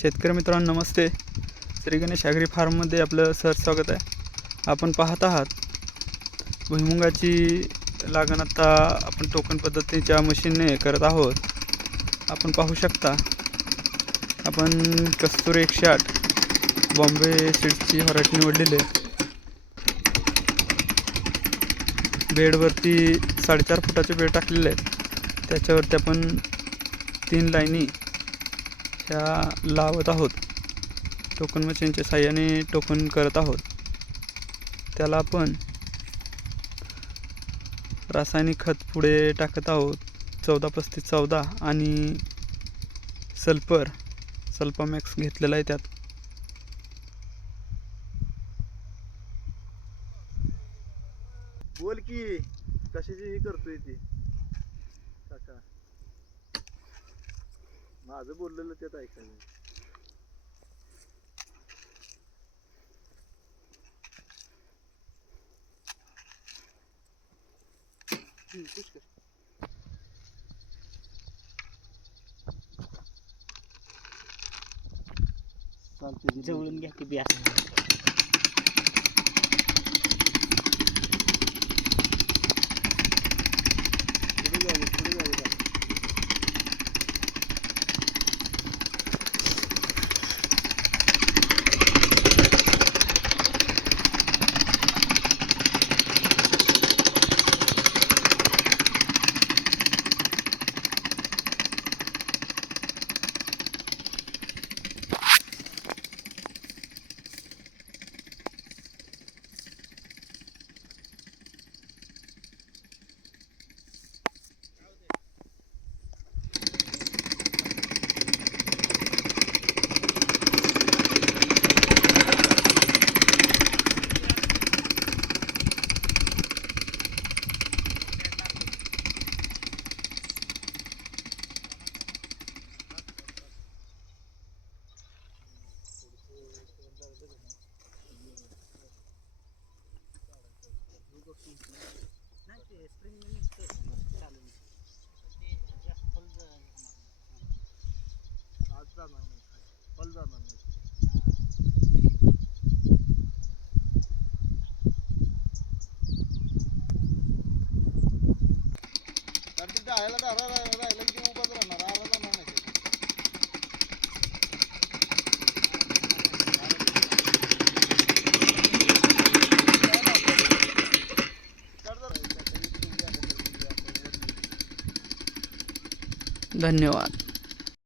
शेतकरी मित्रांनो नमस्ते. श्री गणेश ॲग्री फार्ममध्ये आपलं सर स्वागत आहे. आपण पाहत आहात भुईमुगाची लागण आता आपण टोकन पद्धतीच्या मशीनने करत आहोत. आपण पाहू शकता आपण कस्तुरी एकशे आठ बॉम्बे सीड्सची व्हरायटी निवडलेली आहे. बेडवरती साडेचार फुटाचे बेड टाकलेले आहेत. त्याच्यावरती आपण तीन लाईनी त्या लावत आहोत. टोकन मशीनच्या साह्याने टोकन करत आहोत. त्याला आपण रासायनिक खत पुढे टाकत आहोत. चौदा पस्तीस चौदा आणि सल्फर सल्फामॅक्स घेतलेला आहे त्यात. बोल की कशाची ही करतोय ती? काका. माझं बोललेलं त्यात ऐकायचं हम्म, पुश जवळून घ्या ते बी असं दारा राहिला की उभं धन्यवाद.